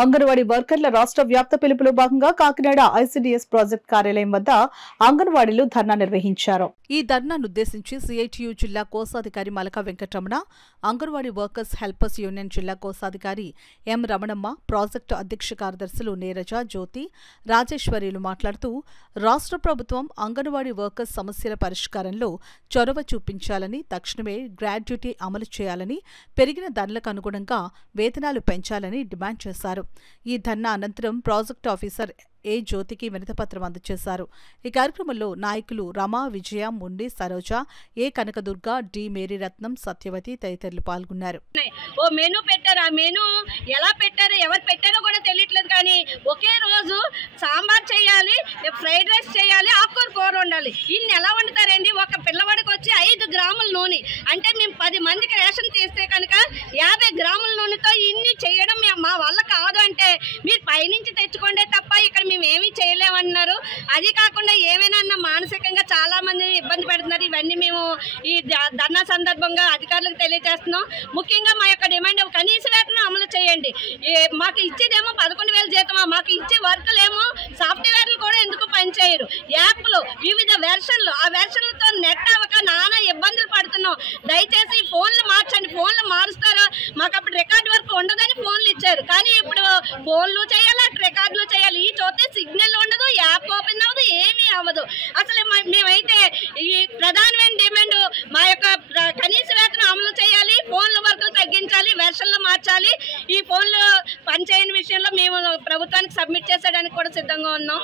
అంగన్వాడీ వర్కర్ల రాష్ట్ర వ్యాప్త పిలుపులో భాగంగా కాకినాడ ఐసీడీఎస్ ప్రాజెక్ట్ కార్యాలయం వద్ద అంగన్వాడీలు ధర్నా నిర్వహించారు. ఈ ధర్నాను ఉద్దేశించి సిఐటియు జిల్లా కోశాధికారి Malaka Venkataramana, Anganwadi workers helpers union జిల్లా కోశాధికారి ఎం రమణమ్మ, ప్రాజెక్టు అధ్యక్ష కార్యదర్శులు నీరజ, జ్యోతి, రాజేశ్వరిలు మాట్లాడుతూ రాష్ట్ర ప్రభుత్వం అంగన్వాడీ వర్కర్స్ సమస్యల పరిష్కారంలో చొరవ చూపించాలని, తక్షణమే గ్రాడ్యుటీ అమలు చేయాలని, పెరిగిన ధరలకు అనుగుణంగా వేతనాలు పెంచాలని డిమాండ్ చేశారు. ఈ ధర్నా అనంతరం ప్రాజెక్టు ఆఫీసర్ ఏ జ్యోతికి వినతిపత్రం అందజేశారు. ఈ కార్యక్రమంలో నాయకులు రమా, విజయ, ముండి, సరోజ, ఏ కనకదుర్గ, డి మేరీరత్నం, సత్యవతి తదితరులు పాల్గొన్నారు. ఓ మెనూ పెట్టారు. ఆ మెనూ ఎలా పెట్టారో ఎవరు పెట్టారో కూడా తెలియట్లేదు. కానీ ఒకే రోజు సాంబార్ చేయాలి, ఫ్రైడ్ రైస్ చేయాలి, ఆకుకూర కూర వండాలి. ఇన్ని ఎలా వండుతారండి? ఒక పిల్లవాడికి వచ్చి 5 గ్రాముల నూనె అంటే మేము 10 మందికి రేషన్ తీస్తే కనుక 50 గ్రాముల నూనెతో ఇన్ని చేయడం మా వల్ల కాదు అంటే మీరు పైనుంచి తెచ్చుకోండే తప్ప ఇక్కడ మేమేమీ చేయలేమన్నారు. అది కాకుండా ఏమైనా మానసికంగా చాలా మందిని ఇబ్బంది పెడుతున్నారు. ఇవన్నీ మేము ఈ ధర్నా సందర్భంగా అధికారులకు తెలియజేస్తున్నాం. ముఖ్యంగా మా యొక్క డిమాండ్ కనీస వేతనం అమలు చేయండి. మాకు ఇచ్చేదేమో 11,000 జీతమా, మాకు ఇచ్చే వర్కులేమో సాఫ్ట్వేర్లు కూడా ఎందుకు పనిచేయరు. యాప్లు వివిధ వెర్షన్లు, ఆ వెర్షన్లతో నెట్ అవ్వక నానా ఇబ్బందులు పడుతున్నాం. దయచేసి ఫోన్లు మార్చండి. ఫోన్లు మారుస్తారో మాకు అప్పుడు రికార్డు వరకు ఉండదని ఫోన్లు ఇచ్చారు. కానీ ఇప్పుడు ఫోన్లు చేయాలి, రికార్డులు చేయాలి. ఈ చూస్తే సిగ్నల్ ఉండదు, యాప్ ఓపెన్ అవ్వదు, ఏమీ అవ్వదు. అసలు మేమైతే ఈ ప్రధానమైన డిమాండ్ మా యొక్క కనీస వేతనం అమలు చేయాలి, ఫోన్ల వర్కులు తగ్గించాలి, వెర్షన్లు మార్చాలి. ఈ ఫోన్లు పనిచేయని విషయంలో మేము ప్రభుత్వానికి సబ్మిట్ చేసేయడానికి కూడా సిద్ధంగా ఉన్నాం.